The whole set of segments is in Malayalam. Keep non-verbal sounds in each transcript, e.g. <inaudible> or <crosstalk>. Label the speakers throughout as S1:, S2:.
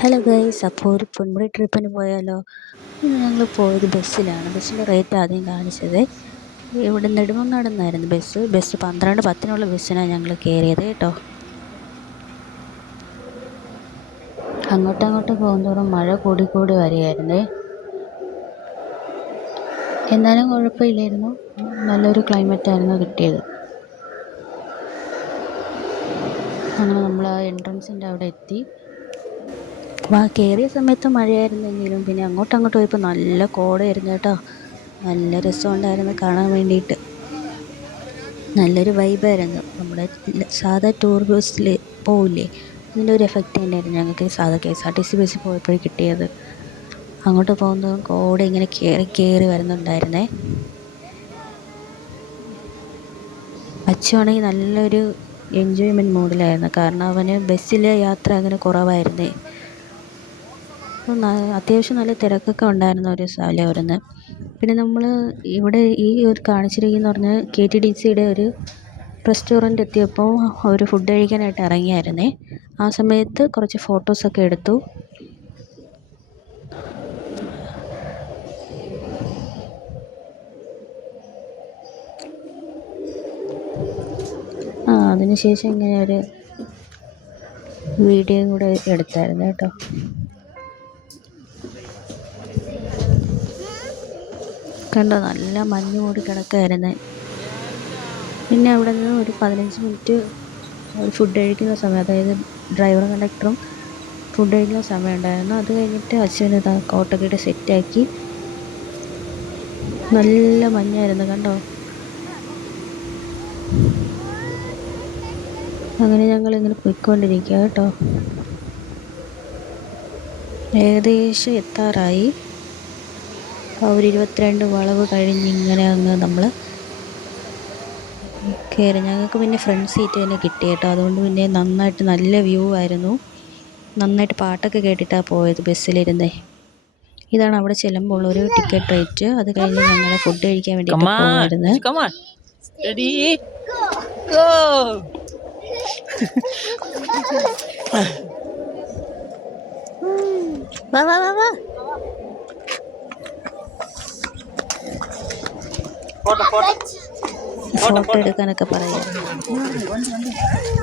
S1: ഹലോ ഗൈസ് അപ്പോൾ ഒരു പൊന്മുടി ട്രിപ്പിന് പോയാലോ? ഞങ്ങൾ പോയത് ബസ്സിലാണ്. ബസ്സിന്റെ റേറ്റ് ആദ്യം കാണിച്ചത്. ഇവിടെ നെടുമങ്ങാടുന്നായിരുന്നു ബസ്. ബസ് പന്ത്രണ്ട് പത്തിനുള്ള ബസ്സിനാണ് ഞങ്ങൾ കയറിയത് കേട്ടോ. അങ്ങോട്ടും അങ്ങോട്ടും പോകുന്നതോറും മഴ കൂടി കൂടി വരികയായിരുന്നേ. എന്നാലും കുഴപ്പമില്ലായിരുന്നു. നല്ലൊരു ക്ലൈമറ്റായിരുന്നു കിട്ടിയത്. അങ്ങനെ നമ്മൾ ആ എൻട്രൻസിന്റെ അവിടെ എത്തി. കയറിയ സമയത്ത് മഴയായിരുന്നെങ്കിലും പിന്നെ അങ്ങോട്ടും അങ്ങോട്ട് പോയപ്പോൾ നല്ല കോടയായിരുന്നു കേട്ടോ. നല്ല രസമുണ്ടായിരുന്നു കാണാൻ വേണ്ടിയിട്ട്. നല്ലൊരു വൈബായിരുന്നു നമ്മുടെ സാധാ ടൂർ ബസ്സിൽ പോവില്ലേ? അതിന്റെ ഒരു എഫക്റ്റ് തന്നെയായിരുന്നു ഞങ്ങൾക്ക് സാധാ K S R T C ബസ്സിൽ പോയപ്പോഴും കിട്ടിയത്. അങ്ങോട്ട് പോകുമ്പോൾ കോട ഇങ്ങനെ കയറി കയറി വരുന്നുണ്ടായിരുന്നേ. അച്ഛനാണെങ്കിൽ നല്ലൊരു എൻജോയ്മെന്റ് മൂഡിലായിരുന്നു കാരണം അവന് ബസ്സിലെ യാത്ര അങ്ങനെ കുറവായിരുന്നേ. അപ്പം അത്യാവശ്യം നല്ല തിരക്കൊക്കെ ഉണ്ടായിരുന്ന ഒരു സ്ഥലമായിരുന്നു. പിന്നെ നമ്മൾ ഇവിടെ ഈ ഒരു കാണിച്ചിരിക്കുന്ന പറഞ്ഞാൽ കെ ടി ഡി സിയുടെ ഒരു റെസ്റ്റോറന്റ് എത്തിയപ്പോൾ ഒരു ഫുഡ് കഴിക്കാനായിട്ട് ഇറങ്ങിയായിരുന്നേ. ആ സമയത്ത് കുറച്ച് ഫോട്ടോസൊക്കെ എടുത്തു. ആ അതിനുശേഷം ഇങ്ങനെ ഒരു വീഡിയോയും കൂടെ എടുത്തായിരുന്നു കേട്ടോ. കണ്ടോ? നല്ല മഞ്ഞ് മൂടി കിടക്കുകയായിരുന്നു പിന്നെ അവിടെ നിന്ന് ഒരു പതിനഞ്ച് മിനിറ്റ് ഒരു ഫുഡ് കഴിക്കുന്ന സമയം അതായത് ഡ്രൈവറും കണ്ടക്ടറും ഫുഡ് കഴിക്കുന്ന സമയം ഉണ്ടായിരുന്നു. അത് കഴിഞ്ഞിട്ട് അച്ഛൻ ഇതാ കോട്ടൊക്കെ സെറ്റാക്കി നല്ല മഞ്ഞായിരുന്നു കണ്ടോ? അങ്ങനെ ഞങ്ങൾ ഇങ്ങനെ പോയിക്കൊണ്ടിരിക്കുക കേട്ടോ. ഏകദേശം എത്താറായി. ഒരു ഇരുപത്തിരണ്ട് വളവ് കഴിഞ്ഞ് ഇങ്ങനെ അങ്ങ് നമ്മൾ കയറി ഞങ്ങൾക്ക് പിന്നെ ഫ്രണ്ട് സീറ്റ് തന്നെ കിട്ടി കേട്ടോ. അതുകൊണ്ട് പിന്നെ നന്നായിട്ട് നല്ല വ്യൂ ആയിരുന്നു. നന്നായിട്ട് പാട്ടൊക്കെ കേട്ടിട്ടാണ് പോയത് ബസ്സിലിരുന്നേ. ഇതാണ് അവിടെ ചെല്ലുമ്പോൾ ഒരു ടിക്കറ്റ് റേറ്റ് അത് കഴിഞ്ഞ് ഞങ്ങൾ ഫുഡ് കഴിക്കാൻ വേണ്ടി പോകുമായിരുന്നു <laughs> വാ വാ വാ വാ. ഫോട്ടോ എടുക്കാനൊക്കെ പറയാം.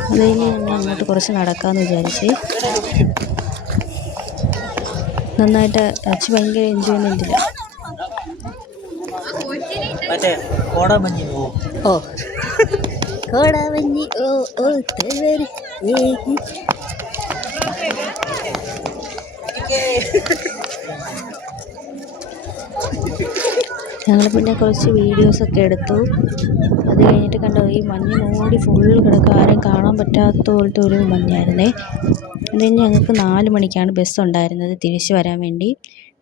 S1: അത് കഴിഞ്ഞ് ഞങ്ങൾ അങ്ങോട്ട് കുറച്ച് നടക്കാമെന്ന് വിചാരിച്ച്. നന്നായിട്ട് അച്ഛൻ ഭയങ്കര എൻജോയ്മെന്റില്ല ഓ. കോടാമഞ്ഞി ഓ ഓ തേവരി ഞങ്ങൾ പിന്നെ കുറച്ച് വീഡിയോസൊക്കെ എടുത്തു. അത് കഴിഞ്ഞിട്ട് കണ്ടോ ഈ മഞ്ഞ് മൂടി ഫുള്ള് കിടക്കുക ആരെയും കാണാൻ പറ്റാത്ത പോലത്തെ ഒരു മഞ്ഞായിരുന്നേ. അത് കഴിഞ്ഞ് ഞങ്ങൾക്ക് നാല് മണിക്കാണ് ബസ് ഉണ്ടായിരുന്നത് തിരിച്ചു വരാൻ വേണ്ടി.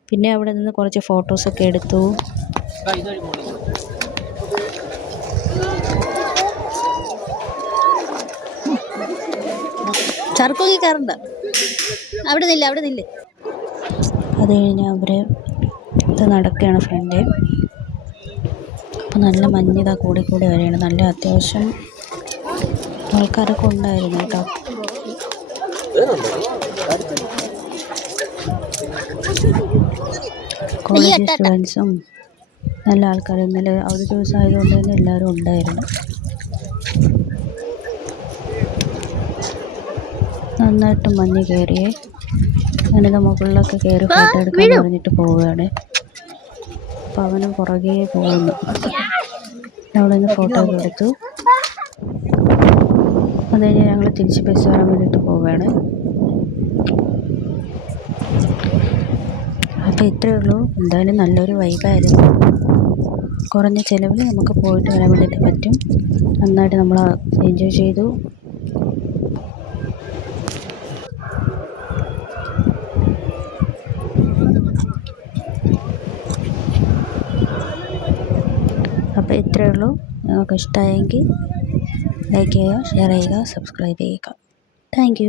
S1: പിന്നെ അവിടെ നിന്ന് കുറച്ച് ഫോട്ടോസൊക്കെ എടുത്തു. ചർക്കൊക്കെ കയറണ്ട അവിടെ നില്ല അവിടെ നില്ല. അത് കഴിഞ്ഞ് അവർ ഇത് നടക്കുകയാണ് ഫ്രണ്ട് അപ്പോൾ നല്ല മഞ്ഞിത കൂടി കൂടി വരികയാണ്. നല്ല അത്യാവശ്യം ആൾക്കാരൊക്കെ ഉണ്ടായിരുന്നു കേട്ടോ. കോളേജ് സ്റ്റുഡൻസും നല്ല ആൾക്കാർ ഇന്നലെ അവധി ദിവസം ആയതുകൊണ്ട് തന്നെ എല്ലാവരും ഉണ്ടായിരുന്നു. നന്നായിട്ട് മഞ്ഞ് കയറിയേ. ഞാനിത് മുകളിലൊക്കെ കയറി ഫോട്ടോ എടുക്കാൻ പറഞ്ഞിട്ട് പോവുകയാണ്. അപ്പം അവനും പുറകെ പോകുന്നു. നിന്ന് ഫോട്ടോ ഒക്കെ എടുത്തു. അത് കഴിഞ്ഞ് ഞങ്ങൾ തിരിച്ച് ബസ് വരാൻ വേണ്ടിയിട്ട് പോവുകയാണ് അപ്പോൾ ഇത്രയേ ഉള്ളൂ. എന്തായാലും നല്ലൊരു വൈബായിരുന്നു കുറഞ്ഞ ചിലവിൽ നമുക്ക് പോയിട്ട് വരാൻ വേണ്ടിയിട്ട് പറ്റും. നന്നായിട്ട് നമ്മൾ എൻജോയ് ചെയ്തു. അപ്പോൾ ഇത്രയേ ഉള്ളൂ. നിങ്ങൾക്ക് ഇഷ്ടമായെങ്കിൽ ലൈക്ക് ചെയ്യുക ഷെയർ ചെയ്യുക സബ്സ്ക്രൈബ് ചെയ്യുക. താങ്ക്